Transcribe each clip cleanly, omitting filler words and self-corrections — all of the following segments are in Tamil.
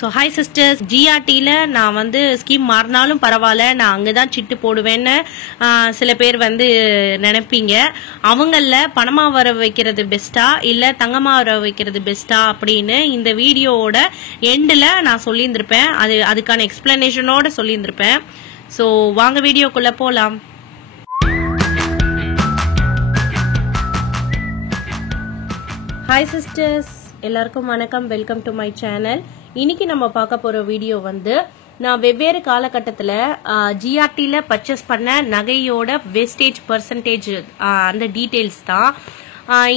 ஸோ ஹாய் சிஸ்டர்ஸ், ஜிஆர்டியில் நான் வந்து ஸ்கீம் மாறினாலும் பரவாயில்ல, நான் அங்கே தான் சிட்டு போடுவேன்னு சில பேர் வந்து நினைப்பீங்க. அவங்களில் பணமாக வர வைக்கிறது பெஸ்ட்டா இல்லை தங்கமாக வர வைக்கிறது பெஸ்ட்டா அப்படின்னு இந்த வீடியோவோட எண்டில் நான் சொல்லியிருந்திருப்பேன். அதுக்கான எக்ஸ்பிளனேஷனோட சொல்லியிருந்திருப்பேன். ஸோ வாங்க வீடியோக்குள்ளே போகலாம். ஹாய் சிஸ்டர்ஸ், எல்லாருக்கும் வணக்கம். Welcome to my channel. இன்னைக்கு நம்ம பார்க்க போற வீடியோ வந்து நான் வெவ்வேறு காலகட்டத்தில் ஜிஆர்டியில் பர்ச்சேஸ் பண்ண நகையோட வேஸ்டேஜ் பர்சன்டேஜ் அந்த டீட்டெயில்ஸ் தான்.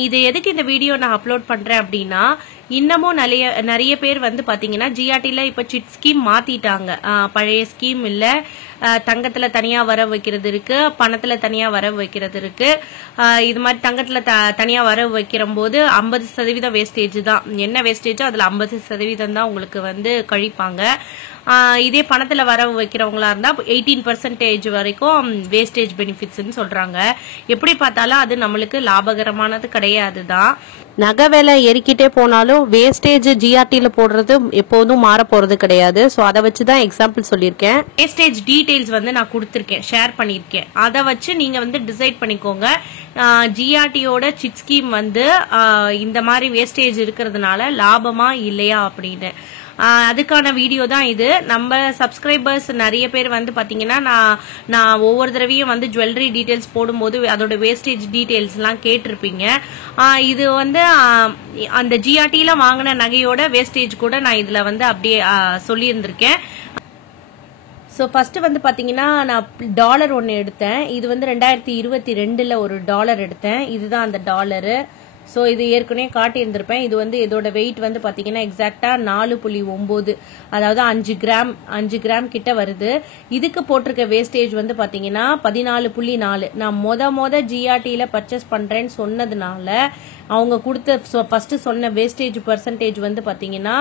இது எதுக்கு இந்த வீடியோ நான் அப்லோட் பண்றேன் அப்படின்னா, இன்னமும் நிறைய பேர் வந்து பாத்தீங்கன்னா ஜிஆர்டியில் இப்போ சிட் ஸ்கீம் மாத்திட்டாங்க. பழைய ஸ்கீம் இல்ல, தங்கத்துல தனியா வர வைக்கிறது இருக்கு, பணத்துல தனியா வர வைக்கிறது இருக்கு. இது மாதிரி தங்கத்துல தனியா வர வைக்கிற போது 50% வேஸ்டேஜ் தான். என்ன வேஸ்டேஜோ அதுல 50% தான் உங்களுக்கு வந்து கழிப்பாங்க. இதே பணத்துல வர வைக்கிறவங்களா இருந்தா 18% வரைக்கும் வேஸ்டேஜ் பெனிஃபிட்ஸ் சொல்றாங்க. எப்படி பார்த்தாலும் அது நம்மளுக்கு லாபகரமானது கிடையாது தான். நகை விலை ஏறிக்கிட்டே போனாலும் வேஸ்டேஜ் ஜிஆர்டில போடுறது எப்போதும் மாற போறது கிடையாது. ஸோ அதை வச்சுதான் எக்ஸாம்பிள் சொல்லியிருக்கேன். வேஸ்டேஜ் டீடைல்ஸ் வந்து நான் கொடுத்துருக்கேன், ஷேர் பண்ணியிருக்கேன். அதை வச்சு நீங்க வந்து டிசைட் பண்ணிக்கோங்க. ஜிஆர்டியோட சிட் ஸ்கீம் வந்து இந்த மாதிரி வேஸ்டேஜ் இருக்கிறதுனால லாபமா இல்லையா அப்படின்னு அதுக்கான வீடியோ தான் இது. நம்ம சப்ஸ்கிரைபர்ஸ் நிறைய பேர் வந்து பாத்தீங்கன்னா நான் ஒவ்வொரு தடவையும் வந்து ஜுவல்லரி டீடைல்ஸ் போடும்போது அதோட வேஸ்டேஜ் டீடைல்ஸ் எல்லாம் கேட்டிருப்பீங்க. இது வந்து அந்த ஜிஆர்டில வாங்கின நகையோட வேஸ்டேஜ் கூட நான் இதுல வந்து அப்படியே சொல்லியிருந்திருக்கேன். ஸோ ஃபர்ஸ்ட் வந்து பாத்தீங்கன்னா நான் டாலர் ஒன்று எடுத்தேன். இது வந்து 2022 ஒரு டாலர் எடுத்தேன். இதுதான் அந்த டாலரு. ஸோ இது ஏற்கனவே காட்டியிருந்திருப்பேன். இது வந்து இதோட வெயிட் வந்து பாத்தீங்கன்னா எக்ஸாக்டா 4.9, அதாவது 5 கிராம் கிட்ட வருது. இதுக்கு போட்டிருக்க வேஸ்டேஜ் வந்து பாத்தீங்கன்னா 14.4. நான் மொத ஜிஆர்டியில பர்ச்சேஸ் பண்றேன்னு சொன்னதுனால அவங்க கொடுத்த ஃபர்ஸ்ட் சொன்ன வேஸ்டேஜ் பர்சன்டேஜ் வந்து பாத்தீங்கன்னா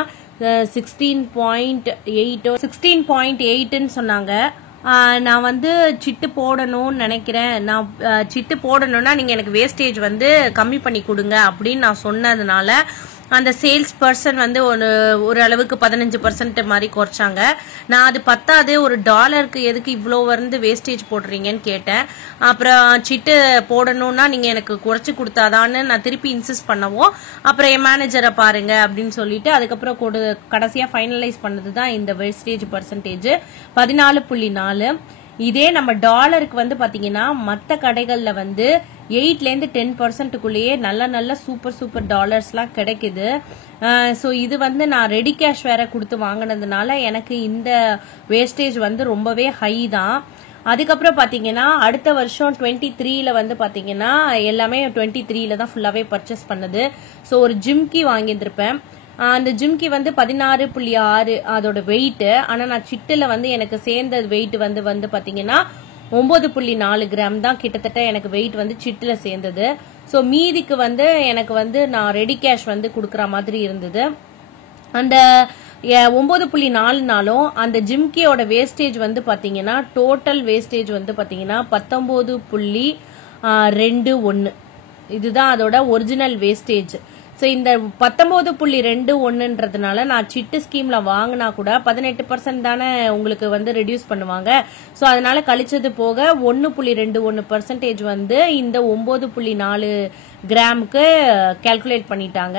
16.8 சொன்னாங்க. நான் வந்து சிட்டு போடணும்னு நினைக்கிறேன். நான் சிட்டு போடணும்னா நீங்க எனக்கு வேஸ்டேஜ் வந்து கம்மி பண்ணி கொடுங்க அப்படின்னு நான் சொன்னதுனால அந்த சேல்ஸ் பர்சன் வந்து ஒரு அளவுக்கு 15% மாதிரி குறைச்சாங்க. நான் அது பத்தாது, ஒரு டாலருக்கு எதுக்கு இவ்வளோ வந்து வேஸ்டேஜ் போடுறீங்கன்னு கேட்டேன். அப்புறம் சிட்டு போடணும்னா நீங்க எனக்கு குறைச்சு கொடுத்தாதான்னு நான் திருப்பி இன்சிஸ்ட் பண்ணவும், அப்புறம் என் மேனேஜரை பாருங்க அப்படின்னு சொல்லிட்டு அதுக்கப்புறம் கடைசியா ஃபைனலைஸ் பண்ணதுதான் இந்த வேஸ்டேஜ் பர்சன்டேஜ் 14.4. இதே நம்ம டாலருக்கு வந்து பாத்தீங்கன்னா மற்ற கடைகள்ல வந்து 8 to 10% நல்ல சூப்பர் டாலர்ஸ் எல்லாம் கிடைக்குது. ஸோ இது வந்து நான் ரெடி கேஷ் வேற கொடுத்து வாங்கினதுனால எனக்கு இந்த வேஸ்டேஜ் வந்து ரொம்பவே ஹை தான். அதுக்கப்புறம் பாத்தீங்கன்னா அடுத்த வருஷம் 23 வந்து பாத்தீங்கன்னா எல்லாமே 23 தான் ஃபுல்லாவே பர்ச்சேஸ் பண்ணது. ஸோ ஒரு ஜிம்கி வாங்கியிருந்திருப்பேன். அந்த ஜிம்கி வந்து 16.6 அதோட வெயிட். ஆனா நான் சிட்டுல வந்து எனக்கு சேர்ந்த வெயிட் வந்து பாத்தீங்கன்னா 9.4 கிராம் தான் கிட்டத்தட்ட எனக்கு வெயிட் வந்து சிட்டுல சேர்ந்தது. ஸோ மீதிக்கு வந்து எனக்கு வந்து நான் ரெடி கேஷ் வந்து கொடுக்குற மாதிரி இருந்தது. அந்த 9.4 அந்த ஜிம்கியோட வேஸ்டேஜ் வந்து பாத்தீங்கன்னா டோட்டல் வேஸ்டேஜ் வந்து பாத்தீங்கன்னா 19.21. இதுதான் அதோட ஒரிஜினல் வேஸ்டேஜ். ஸோ இந்த 19.21ன்றதுனால நான் சிட்டு ஸ்கீம்ல வாங்கினா கூட 18% தானே உங்களுக்கு வந்து ரெடியூஸ் பண்ணுவாங்க. ஸோ அதனால கழிச்சது போக 1.21% வந்து இந்த 9.4 கிராமுக்கு கால்குலேட் பண்ணிட்டாங்க.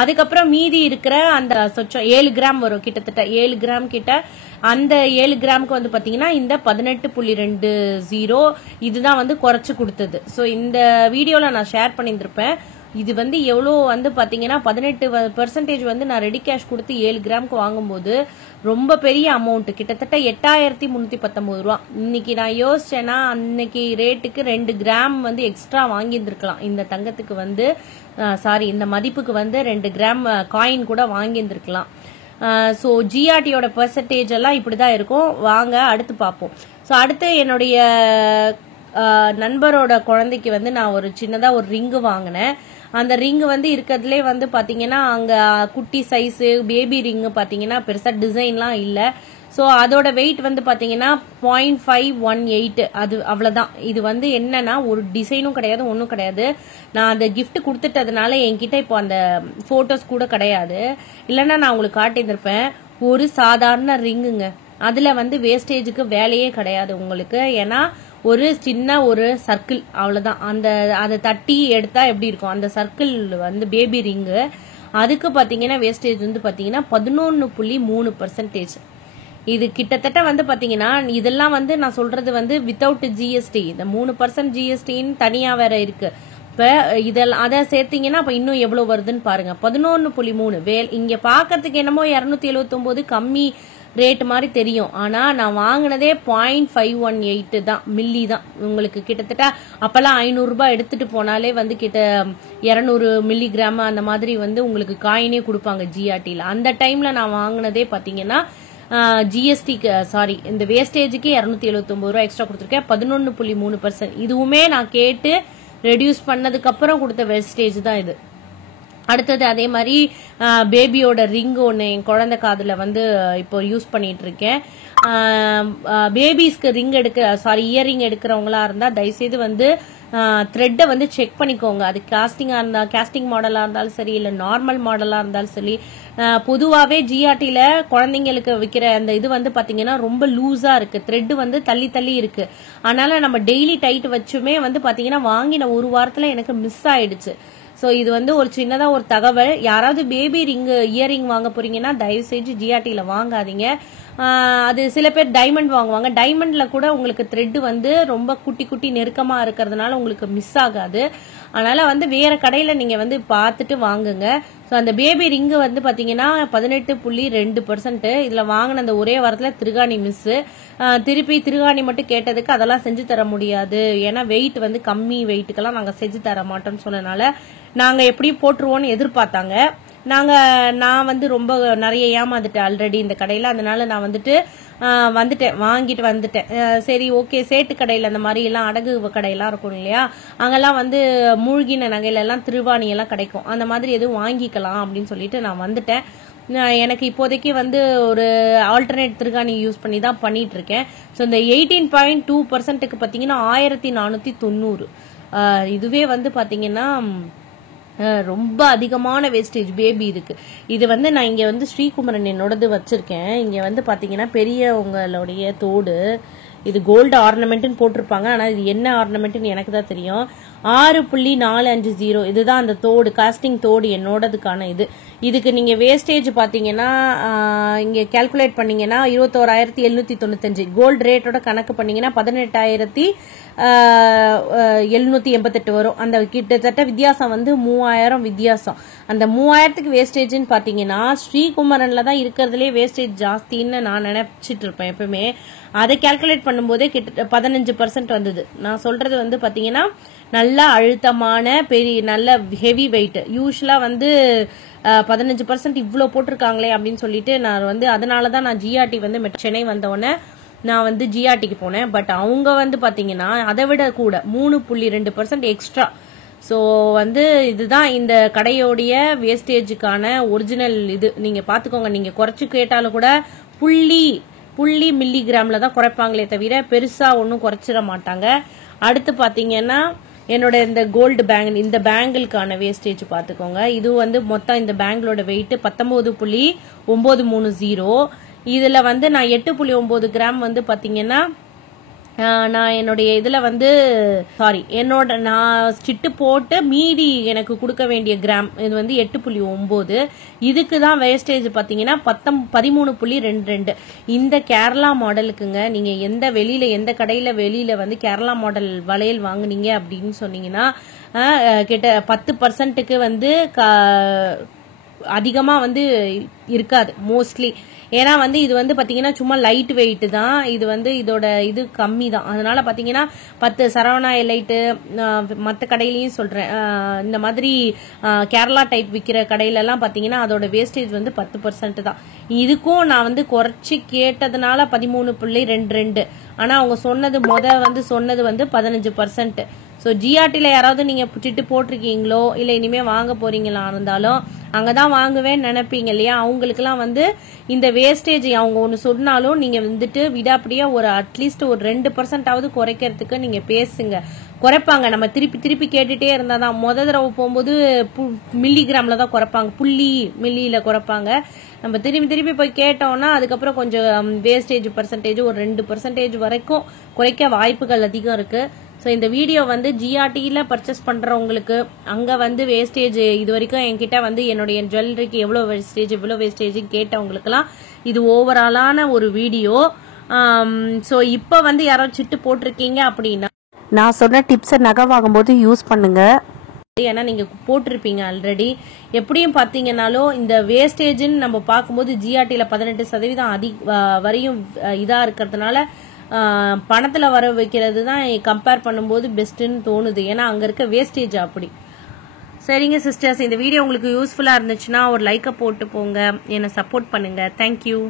அதுக்கப்புறம் மீதி இருக்கிற அந்த 7 கிராம் வரும், கிட்டத்தட்ட 7 கிராம் கிட்ட. அந்த 7 கிராமுக்கு வந்து பாத்தீங்கன்னா இந்த 18.20 இதுதான் வந்து குறைச்சு கொடுத்தது. ஸோ இந்த வீடியோல நான் ஷேர் பண்ணியிருந்திருப்பேன். இது வந்து எவ்வளோ வந்து பாத்தீங்கன்னா 18% வந்து நான் ரெடி கேஷ் கொடுத்து 7 கிராமுக்கு வாங்கும்போது ரொம்ப பெரிய அமௌண்ட், கிட்டத்தட்ட 8,319 ரூபா. இன்னைக்கு நான் யோசிச்சேன்னா அன்னைக்கு ரேட்டுக்கு 2 கிராம் வந்து எக்ஸ்ட்ரா வாங்கியிருந்திருக்கலாம். இந்த தங்கத்துக்கு வந்து இந்த மதிப்புக்கு வந்து 2 கிராம் காயின் கூட வாங்கியிருந்திருக்கலாம். ஸோ ஜிஆர்டியோட பெர்சன்டேஜ் எல்லாம் இப்படிதான் இருக்கும். வாங்க அடுத்து பார்ப்போம். ஸோ அடுத்து என்னுடைய நண்பரோட குழந்தைக்கு வந்து நான் ஒரு சின்னதா ஒரு ரிங்கு வாங்கினேன். அந்த ரிங் வந்து இருக்கிறதுலே வந்து பாத்தீங்கன்னா அங்க குட்டி சைஸ் பேபி ரிங் பாத்தீங்கன்னா பெருசா டிசைன்லாம் இல்ல. ஸோ அதோட வெயிட் வந்து பாத்தீங்கன்னா 0.518. அது அவ்வளவுதான். இது வந்து என்னன்னா ஒரு டிசைனும் கிடையாது, ஒன்றும் கிடையாது. நான் அந்த கிஃப்ட் கொடுத்துட்டதுனால என்கிட்ட இப்போ அந்த போட்டோஸ் கூட கிடையாது. இல்லைன்னா நான் உங்களுக்கு காட்டியிருந்திருப்பேன். ஒரு சாதாரண ரிங்குங்க. அதுல வந்து வேஸ்டேஜுக்கு வேலையே கிடையாது உங்களுக்கு. ஏன்னா ஒரு சின்ன ஒரு சர்க்கிள் அவ்வளவுதான். அதை தட்டி எடுத்தா எப்படி இருக்கும் அந்த சர்க்கிள் வந்து பேபி ரிங்கு. அதுக்கு பாத்தீங்கன்னா வேஸ்டேஜ் வந்து பாத்தீங்கன்னா 11.3%. இது கிட்டத்தட்ட வந்து பாத்தீங்கன்னா இதெல்லாம் வந்து நான் சொல்றது வந்து வித்தவுட் ஜிஎஸ்டி. இந்த 3% ஜிஎஸ்டின்னு தனியா வேற இருக்கு. இப்ப இதெல்லாம் அதை சேர்த்தீங்கன்னா அப்ப இன்னும் எவ்வளவு வருதுன்னு பாருங்க. 11.3. இங்க பாக்கிறதுக்கு என்னமோ 279 கம்மி ரேட் மாதிரி தெரியும். ஆனா நான் வாங்கினதே 0.518 தான், மில்லி தான். உங்களுக்கு கிட்டத்தட்ட அப்பெல்லாம் 500 ரூபாய் எடுத்துட்டு போனாலே வந்து கிட்ட 200 மில்லிகிராம் அந்த மாதிரி வந்து உங்களுக்கு காயினே கொடுப்பாங்க ஜிஆர்டில. அந்த டைம்ல நான் வாங்கினதே பாத்தீங்கன்னா ஜிஎஸ்டிக்கு சாரி இந்த வேஸ்டேஜுக்கு 279 ரூபாய் எக்ஸ்ட்ரா கொடுத்துருக்கேன். 11.3%. இதுவுமே நான் கேட்டு ரெடியூஸ் பண்ணதுக்கு அப்புறம் கொடுத்த வேஸ்டேஜ் தான் இது. அடுத்தது அதே மாதிரி பேபியோட ரிங் ஒன்று என் குழந்தை காதுல வந்து இப்போ யூஸ் பண்ணிட்டு இருக்கேன். பேபிஸ்க்கு ரிங் இயரிங் எடுக்கிறவங்களா இருந்தா தயவுசெய்து வந்து த்ரெட்டை வந்து செக் பண்ணிக்கோங்க. அது காஸ்டிங் மாடலா இருந்தாலும் சரி, இல்ல நார்மல் மாடலா இருந்தாலும் சரி. பொதுவாவே ஜிஆர்டில குழந்தைங்களுக்கு விற்கிற அந்த இது வந்து பாத்தீங்கன்னா ரொம்ப லூஸா இருக்கு, த்ரெட் வந்து தள்ளி தள்ளி இருக்கு. அதனால நம்ம டெய்லி டைட் வச்சுமே வந்து பாத்தீங்கன்னா வாங்கின ஒரு வாரத்துல எனக்கு மிஸ் ஆயிடுச்சு. சோ இது வந்து ஒரு சின்னதா ஒரு தகவல். யாராவது பேபி இயரிங் வாங்க போறீங்கன்னா தயவு செஞ்சு ஜிஆர்டில வாங்காதீங்க. அது சில பேர் டைமண்ட் வாங்குவாங்க. டைமண்ட்ல கூட உங்களுக்கு த்ரெட் வந்து ரொம்ப குட்டி குட்டி நெருக்கமா இருக்கிறதுனால உங்களுக்கு மிஸ் ஆகாது. அதனால வந்து வேற கடையில நீங்க வந்து பார்த்துட்டு வாங்குங்க. ஸோ அந்த பேபி ரிங்கு வந்து பாத்தீங்கன்னா 18.2%. இதுல வாங்கின அந்த ஒரே வாரத்துல திருகாணி மிஸ். திருப்பி திருகாணி மட்டும் கேட்டதுக்கு அதெல்லாம் செஞ்சு தர முடியாது, ஏன்னா வெயிட் வந்து கம்மி வெயிட்டுக்கெல்லாம் நாங்க செஞ்சு தர மாட்டோம்னு சொன்னனால நாங்க எப்படியும் போட்டுருவோம்னு எதிர்பார்த்தாங்க. நான் வந்து ரொம்ப நிறைய ஏமாந்துட்டேன் ஆல்ரெடி இந்த கடையில. அதனால நான் வாங்கிட்டு வந்துட்டேன். சரி ஓகே, சேட்டு கடையில அந்த மாதிரி எல்லாம் அடகு கடையெல்லாம் இருக்கும் இல்லையா, அங்கெல்லாம் வந்து மூழ்கின நகையில எல்லாம் திருவாணி எல்லாம் கிடைக்கும். அந்த மாதிரி எதுவும் வாங்கிக்கலாம் அப்படின்னு சொல்லிட்டு நான் வந்துட்டேன். எனக்கு இப்போதைக்கு வந்து ஒரு ஆல்டர்னேட் திருகாணி யூஸ் பண்ணி தான் பண்ணிட்டு இருக்கேன். ஸோ இந்த 18.2%க்கு பாத்தீங்கன்னா 1490. இதுவே வந்து பாத்தீங்கன்னா ரொம்ப அதிகமான வேஸ்டேஜ் பேபி இருக்கு. இது வந்து நான் இங்க வந்து ஸ்ரீகுமரன் என்னோடது வச்சிருக்கேன். இங்க வந்து பாத்தீங்கன்னா பெரியவங்களுடைய தோடு, இது கோல்டு ஆர்னமெண்ட்னு போட்டிருப்பாங்க. ஆனா இது என்ன ஆர்னமெண்ட்னு எனக்கு தான் தெரியும். 6.450. இதுதான் அந்த தோடு, காஸ்டிங் தோடு என்னோடதுக்கான இது. இதுக்கு நீங்க வேஸ்டேஜ் பாத்தீங்கன்னா இங்க கால்குலேட் பண்ணீங்கன்னா 21,795. கோல்டு ரேட்டோட கணக்கு பண்ணீங்கன்னா 18,788 வரும். அந்த கிட்டத்தட்ட வித்தியாசம் வந்து 3000 வித்தியாசம். அந்த 3000க்கு வேஸ்டேஜ்னு பாத்தீங்கன்னா ஸ்ரீகுமரன்ல தான் இருக்கிறதுலே வேஸ்டேஜ் ஜாஸ்தின்னு நான் நினைச்சிட்டு இருப்பேன் எப்பவுமே. அதை கால்குலேட் பண்ணும்போதே கிட்ட 15% வந்தது. நான் சொல்றது வந்து பாத்தீங்கன்னா நல்ல அழுத்தமான நல்ல ஹெவி வெயிட். யூஸ்வலா வந்து 15% இவ்வளோ போட்டிருக்காங்களே அப்படின்னு சொல்லிட்டு நான் வந்து அதனாலதான் நான் ஜிஆர்டி வந்து சென்னை வந்தோடனே நான் வந்து ஜிஆர்டிக்கு போனேன். பட் அவங்க வந்து பாத்தீங்கன்னா அதை விட கூட 3.2% எக்ஸ்ட்ரா. ஸோ வந்து இதுதான் இந்த கடையோடைய வேஸ்டேஜுக்கான ஒரிஜினல் இது. நீங்க பாத்துக்கோங்க. நீங்க குறைச்சு கேட்டாலும் கூட புள்ளி மில்லிகிராம்ல தான் குறைப்பாங்களே தவிர பெருசா ஒன்னும் குறைச்சிட மாட்டாங்க. அடுத்து பாத்தீங்கன்னா என்னோட இந்த கோல்டு பேங்கிள், இந்த பேங்கிளுக்கான வேஸ்டேஜ் பாத்துக்கோங்க. இது வந்து மொத்தம் இந்த பேங்கிளோட வெயிட் 19.930. இதுல வந்து நான் 8.9 கிராம் வந்து பாத்தீங்கன்னா நான் என்னுடைய இதுல வந்து நான் சிட்டு போட்டு மீதி எனக்கு கொடுக்க வேண்டிய கிராம் இது வந்து 8.9. இதுக்கு தான் வேஸ்டேஜ் பாத்தீங்கன்னா 13.22. இந்த கேரளா மாடலுக்குங்க. நீங்க எந்த கடையில வெளியில வந்து கேரளா மாடல் வளையல் வாங்குனீங்க அப்படின்னு சொன்னீங்கன்னா கிட்ட 10%க்கு வந்து அதிகமா வந்து இருக்காது மோஸ்ட்லி. ஏன்னா வந்து இது வந்து பாத்தீங்கன்னா சும்மா லைட் வெயிட் தான். இது வந்து இதோட இது கம்மி தான். அதனால பாத்தீங்கன்னா 10 சரவணா எலைட்டு மற்ற கடையிலயும் சொல்றேன், இந்த மாதிரி கேரளா டைப் விற்கிற கடையில எல்லாம் பாத்தீங்கன்னா அதோட வேஸ்டேஜ் வந்து 10% தான். இதுக்கும் நான் வந்து குறைச்சி கேட்டதுனால 13.22. ஆனா அவங்க சொன்னது வந்து 15%. ஸோ ஜிஆர்டில யாராவது நீங்க புட்டிட்டு போட்டிருக்கீங்களோ இல்ல இனிமே வாங்க போறீங்களா இருந்தாலும் அங்கதான் வாங்குவேன்னு நினைப்பீங்க இல்லையா, அவங்களுக்குலாம் வந்து இந்த வேஸ்டேஜ் அவங்க ஒன்னு சொன்னாலும் நீங்க வந்துட்டு விடாப்படியா ஒரு அட்லீஸ்ட் ஒரு 2% குறைக்கிறதுக்கு நீங்க பேசுங்க. குறைப்பாங்க. நம்ம திருப்பி கேட்டுட்டே இருந்தாதான். முத தடவை போகும்போது மில்லிகிராம்ல தான் குறைப்பாங்க, மில்லியில குறைப்பாங்க. நம்ம திருப்பி போய் கேட்டோம்னா அதுக்கப்புறம் கொஞ்சம் வேஸ்டேஜ் பர்சன்டேஜ் ஒரு 2% வரைக்கும் குறைக்க வாய்ப்புகள் அதிகம் இருக்கு. ஸோ இந்த வீடியோ வந்து ஜிஆர்டியில் பர்ச்சேஸ் பண்ணுறவங்களுக்கு அங்கே வந்து வேஸ்டேஜ் இது வரைக்கும் என்கிட்ட வந்து என்னுடைய ஜுவல்லரிக்கு எவ்வளோ வேஸ்டேஜ் கேட்டவங்களுக்குலாம் இது ஓவராலான ஒரு வீடியோ. ஸோ இப்போ வந்து யாரோ சிட்டு போட்டிருக்கீங்க அப்படின்னா நான் சொன்ன டிப்ஸை நகை வாங்கும்போது யூஸ் பண்ணுங்க. ஏன்னா நீங்க போட்டிருப்பீங்க ஆல்ரெடி. எப்படியும் பார்த்தீங்கன்னாலும் இந்த வேஸ்டேஜ்ன்னு நம்ம பார்க்கும்போது ஜிஆர்டியில் 18% வரையும் இதாக இருக்கிறதுனால பணத்துல வர வைக்கிறது தான் கம்பேர் பண்ணும்போது பெஸ்ட்ன்னு தோணுது. ஏன்னா அங்க இருக்க வேஸ்டேஜ் அப்படி. சரிங்க சிஸ்டர்ஸ், இந்த வீடியோ உங்களுக்கு யூஸ்ஃபுல்லா இருந்துச்சுன்னா ஒரு லைக்கை போட்டு போங்க, என்னை சப்போர்ட் பண்ணுங்க. தேங்க்யூ.